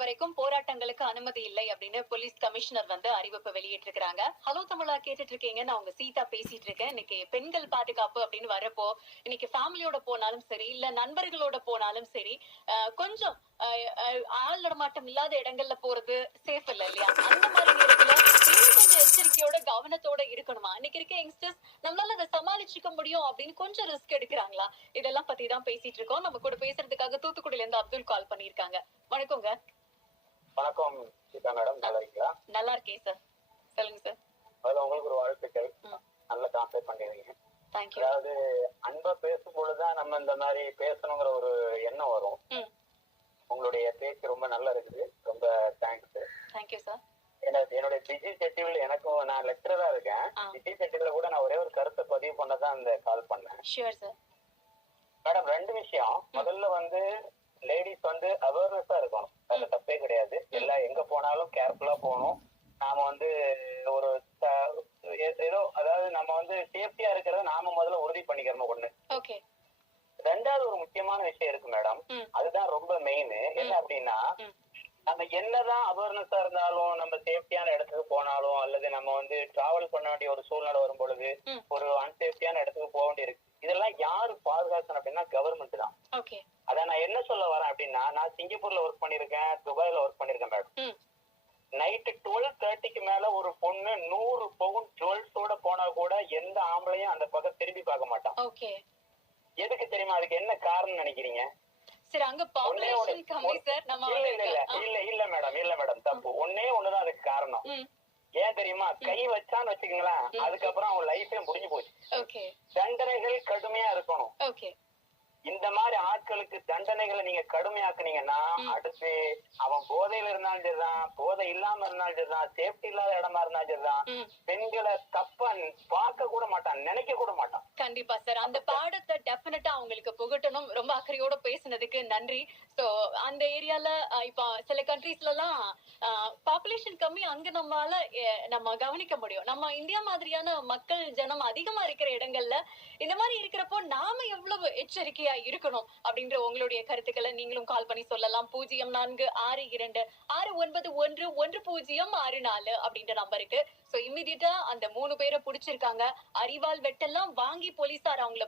வரைக்கும் போராட்டங்களுக்கு அனுமதி இல்லை அப்படின்னு போலீஸ் கமிஷனர் அறிவிப்பு வெளியிட்டிருக்காங்க. ஹலோ தமிழா கேட்டுட்டு இருக்கீங்க. நான் உங்க சீதா பேசிட்டு இருக்கேன். இன்னைக்கு பெண்கள் பாதுகாப்பு அப்படின்னு வரப்போ இன்னைக்கு ஃபேமிலியோட போனாலும் சரி இல்ல நண்பர்களோட போனாலும் சரி கொஞ்சம் ஆள் நடமாட்டம் இல்லாத இடங்கள்ல போறது சேஃப் இல்லையா? அந்த மாதிரி நேரத்துல இன்னும் கொஞ்சம் எச்சரிக்கையோட கவனத்தோட இருக்கணுமா? இன்னைக்கு இருக்க யங்ஸ்டர்ஸ் நம்மளால அதை சமாளிச்சுக்க முடியும் அப்படின்னு கொஞ்சம் ரிஸ்க் எடுக்கிறாங்களா? இதெல்லாம் பத்தி தான் பேசிட்டு இருக்கோம். நம்ம கூட பேசுறதுக்காக தூத்துக்குடியில இருந்து அப்துல் கால் பண்ணிருக்காங்க. வணக்கங்க. வணக்கம் சீதா மேடம், நல்லா இருக்கீங்களா? நல்லா இருக்கேன் சார், சொல்லுங்க சார். அதுல உங்களுக்கு ஒரு வாழ்த்துக்கள், நல்ல கான்செப்ட் பண்ணிருக்கீங்க. அதாவது அன்பா பேசும்பொழுதுதான் நம்ம இந்த மாதிரி பேசணுங்கிற ஒரு எண்ணம் வரும். உங்களுடைய பேச்சு ரொம்ப நல்லா இருக்குது, ரொம்ப தேங்க்ஸ். Thank you sir. என்னுடைய பிஜி ஷெட்யூல், எனக்கும் நான் லெக்சரரா இருக்கேன். பிஜி ஷெட்யூல்ல கூட நான் ஒரே ஒரு கருத்தை பதிவு பண்ணதான் இந்த கால் பண்ணேன். Sure sir. மேடம், ரெண்டு விஷயம். முதல்ல லேடிஸ் அவேர்னஸா இருக்கணும், அதுல தப்பே கிடையாது. எல்லாம் எங்க போனாலும் கேர்ஃபுல்லா போகணும். நாம ஒரு ஏதோ அதாவது நம்ம சேஃப்டியா இருக்கிறத நாம முதல்ல உறுதி பண்ணிக்கிறோம். ஒண்ணு. ரெண்டாவது ஒரு முக்கியமான விஷயம் இருக்கு மேடம், அதுதான் ரொம்ப மெயின். என்ன அப்படின்னா, நம்ம என்னதான் அவேர்னஸா இருந்தாலும், நம்ம சேஃப்டியான இடத்துக்கு போனாலும், அல்லது நம்ம டிராவல் பண்ண வேண்டிய ஒரு சூழ்நிலை வரும் பொழுது ஒரு அன்சேஃப்டியான இடத்துக்கு போக வேண்டியிருக்கு. இதெல்லாம் யாரு பாதுகாக்கணும் அப்படின்னா கவர்மெண்ட் தான். அதான் நான் என்ன சொல்ல வரேன் அப்படின்னா, நான் சிங்கப்பூர்ல ஒர்க் பண்ணிருக்கேன், துபாயில ஒர்க் பண்ணிருக்கேன் மேடம். நைட்டு 12:30க்கு மேல ஒரு பொண்ணு 100 பவுன் ஜுவல்ஸோட போனா கூட எந்த ஆம்பளையும் அந்த பக்கம் திரும்பி பார்க்க மாட்டான். எதுக்கு தெரியுமா? அதுக்கு என்ன காரணம் நினைக்கிறீங்க? இல்ல மேடம், தப்பு. ஒன்னே ஒண்ணுதான் அதுக்கு காரணம். ஏன் தெரியுமா? கை வச்சான்னு வச்சுக்கீங்களேன், அதுக்கப்புறம் அவன் லைஃபே முடிஞ்சு போச்சு. தண்டனைகள் கடுமையா இருக்கணும். இந்த மாதிரி ஆட்களுக்கு தண்டனைகளை நீங்க கடுமையாக்குனீங்கன்னா, அடுத்து அவன் போதையில இருந்தாலும் சரிதான், போதை இல்லாம இருந்தாலும் சரிதான், சேஃப்டி இல்லாத இடமா இருந்தாலும் சரிதான், பெண்களை தப்பா பார்க்க கூட மாட்டான், நினைக்க கூட மாட்டான். கண்டிப்பா சார். அந்த பாடத்தை டெஃபினட்டா அவங்களுக்கு புகட்டணும். ரொம்ப அக்கறையோட பேசினதுக்கு நன்றி. சோ அந்த ஏரியால இப்ப சில கண்ட்ரீஸ்ல எல்லாம் பாப்புலேஷன் கம்மி, அங்க நம்ம கவனிக்க முடியும். நம்ம இந்தியா மாதிரியான மக்கள் ஜனம் அதிகமா இருக்கிற இடங்கள்ல இந்த மாதிரி இருக்கிறப்போ நாம எவ்வளவு எச்சரிக்கையா இருக்கணும் அப்படின்ற உங்களுடைய கருத்துக்களை நீங்களும் கால் பண்ணி சொல்லலாம். 046269111064 அப்படின்ற நம்பருக்கு. சோ இம்மிடியட்டா அந்த 3 பேரை புடிச்சிருக்காங்க. அரிவாள் வெட்டெல்லாம் வாங்கி போலீசார் அவங்கள